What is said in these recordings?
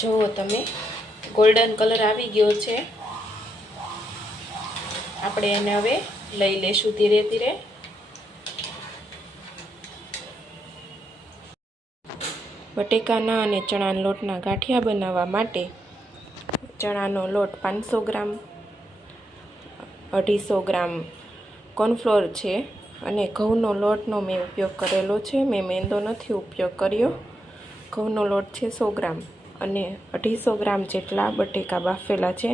જુઓ તમે golden colour આવી ગયો છે। આપણે એને હવે લઈ લેશું ધીરે ધીરે। બટેકાના અને ચણાના લોટના ગાંઠિયા બનાવવા માટે ચણાનો લોટ 500 ગ્રામ, 250 ગ્રામ કોર્નફ્લોર છે અને ઘઉંનો લોટનો મેં ઉપયોગ કરેલો છે। મેં મેંદો નથી ઉપયોગ કર્યો। ઘઉંનો લોટ છે 100 ગ્રામ અને 250 ગ્રામ જેટલા બટેકા બાફેલા છે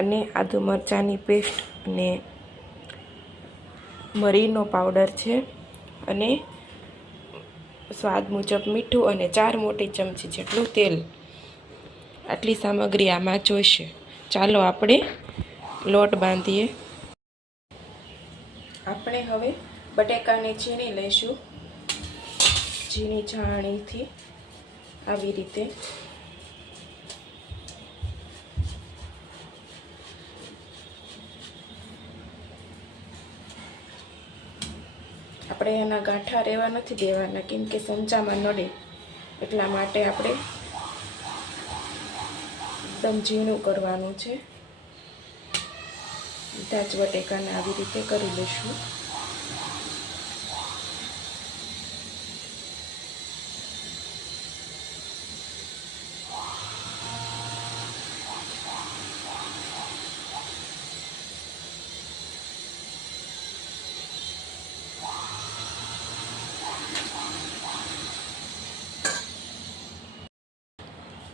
અને આદુ મરચાંની પેસ્ટ અને મરીનો પાવડર છે અને સ્વાદ મુજબ મીઠું અને 4 મોટી ચમચી જેટલું તેલ। આટલી સામગ્રી આમાં જોઈશે। ચાલો આપણે લોટ બાંધીએ। આપણે હવે બટેકાને છીણી લઈશું ઝીણી છાણીથી આવી રીતે। આપણે એના ગાંઠા રહેવા નથી દેવાના કેમ કે સંચામાં નડે એટલા માટે આપણે એકદમ ઝીણું કરવાનું છે। બધા જ બટેકાને આવી રીતે કરી લઈશું।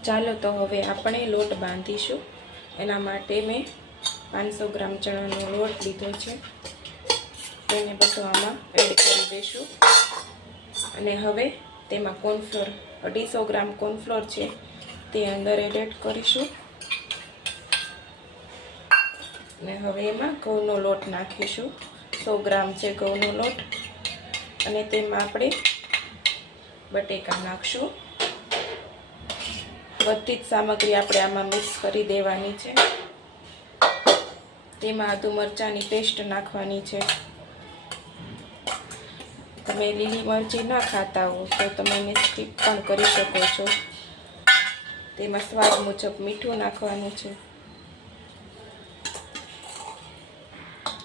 ચાલો તો હવે આપણે લોટ બાંધીશું। એના માટે મેં 500 ગ્રામ ચણાનો લોટ લીધો છે, તેને બધું આમાં એડ કરી દઈશું અને હવે તેમાં કોર્નફ્લોર 250 ગ્રામ કોર્નફ્લોર છે તે અંદર એડ કરીશું અને હવે એમાં ઘઉંનો લોટ નાખીશું। 100 ગ્રામ છે ઘઉંનો લોટ અને તેમાં આપણે બટેકા નાખશું। બધી જ સામગ્રી આપણે આમાં મિક્સ કરી દેવાની છે। તેમાં આદુ મરચાંની પેસ્ટ નાખવાની છે। તમે લીલી મરચી ના ખાતા હો તો તમે એને સ્કીપ પણ કરી શકો છો। તેમાં સ્વાદ મુજબ મીઠું નાખવાનું છે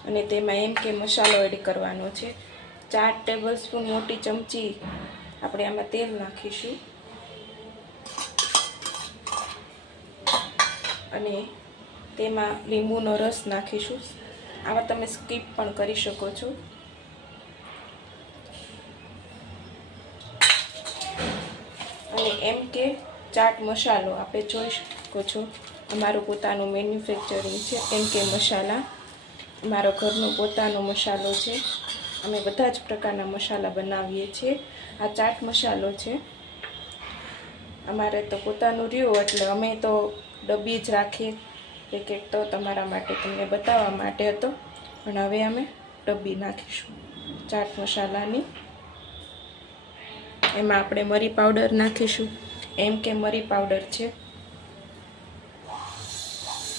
અને તેમાં એમ કે મસાલો એડ કરવાનો છે। 4 ટેબલસ્પૂન મોટી ચમચી આપણે આમાં તેલ નાખીશું અને તેમાં લીંબુનો રસ નાખીશું। આમાં તમે સ્કીપ પણ કરી શકો છો। અને એમ કે ચાટ મસાલો આપણે જોઈ શકો છો, અમારું પોતાનું મેન્યુફેક્ચરિંગ છે એમ કે મસાલા, અમારો ઘરનો પોતાનો મસાલો છે। અમે બધા જ પ્રકારના મસાલા બનાવીએ છીએ। આ ચાટ મસાલો છે, અમારે તો પોતાનું રહ્યું એટલે અમે તો ડબ્બી જ રાખીએ। પેકેટ તો તમારા માટે તમને બતાવવા માટે હતો પણ હવે અમે ડબ્બી નાખીશું ચાટ મસાલાની। એમાં આપણે મરી પાવડર નાખીશું, એમ કે મરી પાવડર છે।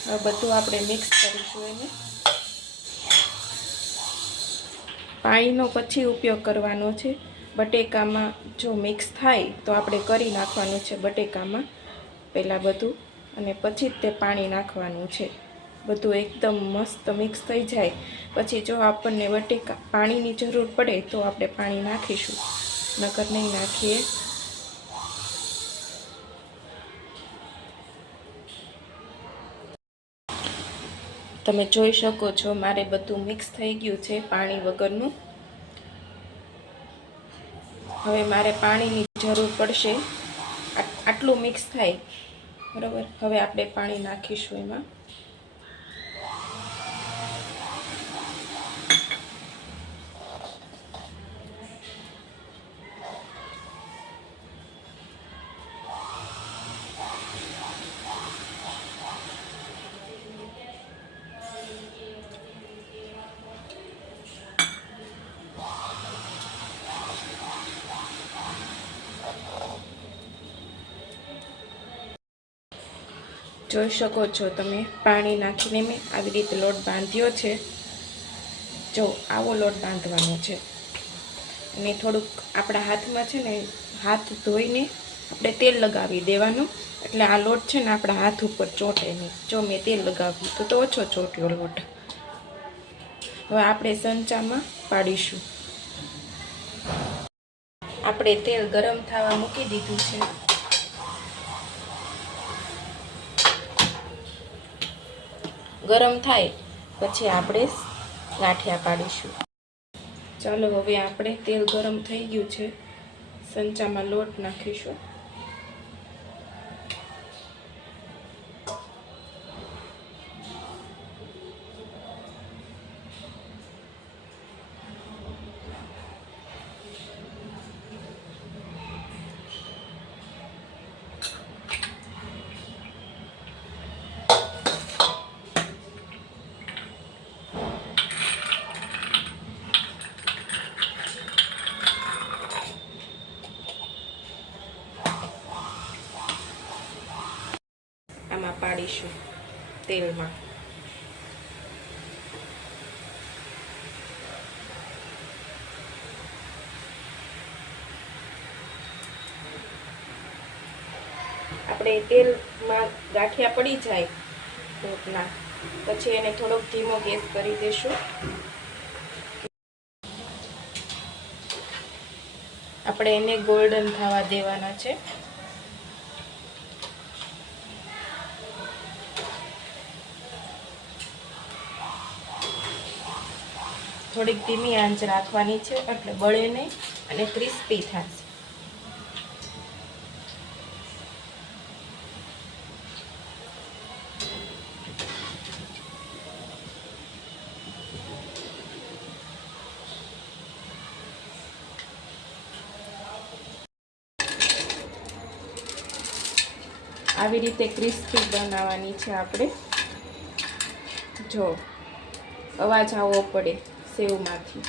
હવે બધું આપણે મિક્સ કરીશું એને। પાણીનો પછી ઉપયોગ કરવાનો છે। બટેકામાં જો મિક્સ થાય તો આપણે કરી નાખવાનું છે બટેકામાં પહેલાં બધું અને પછી જ તે પાણી નાખવાનું છે। બધું એકદમ મસ્ત મિક્સ થઈ જાય પછી જો આપણને પાણીની જરૂર પડે તો આપણે પાણી નાખીશું, નકર નહીં નાખીએ। તમે જોઈ શકો છો મારે બધું મિક્સ થઈ ગયું છે પાણી વગરનું। હવે મારે પાણીની જરૂર પડશે, આટલું મિક્સ થાય બરાબર। હવે આપણે પાણી નાખીશું એમાં। જોઈ શકો છો તમે પાણી નાખીને મેં આવી રીતે લોટ બાંધ્યો છે। જો આવો લોટ બાંધવાનો છે અને થોડુંક આપણા હાથમાં છે ને હાથ ધોઈને આપણે તેલ લગાવી દેવાનું, એટલે આ લોટ છે ને આપણા હાથ ઉપર ચોંટે નહીં. જો મેં તેલ લગાવ્યું તો ઓછો ચોંટ્યો લોટ. હવે આપણે સંચામાં પાડીશું. આપણે તેલ ગરમ થવા મૂકી દીધું છે. ગરમ થાય પછી આપણે ગાંઠિયા પાડીશું. ચાલો હવે આપણે તેલ ગરમ થઈ ગયું છે. સંચામાં લોટ નાખીશું. આમાં પાડીશું તેલમાં. આપણે તેલમાં ગાંઠિયા પડી જાય લોટના પછી એને થોડોક ધીમો ગેસ કરી દઈશું. આપણે એને ગોલ્ડન થવા દેવાના છે. થોડીક ધીમી આંચ રાખવાની છે એટલે બળે નહીં અને ક્રિસ્પી થશે. આવી રીતે ક્રિસ્પી બનાવવાની છે આપણે. જો અવાજ આવવો પડે સેવમાંથી.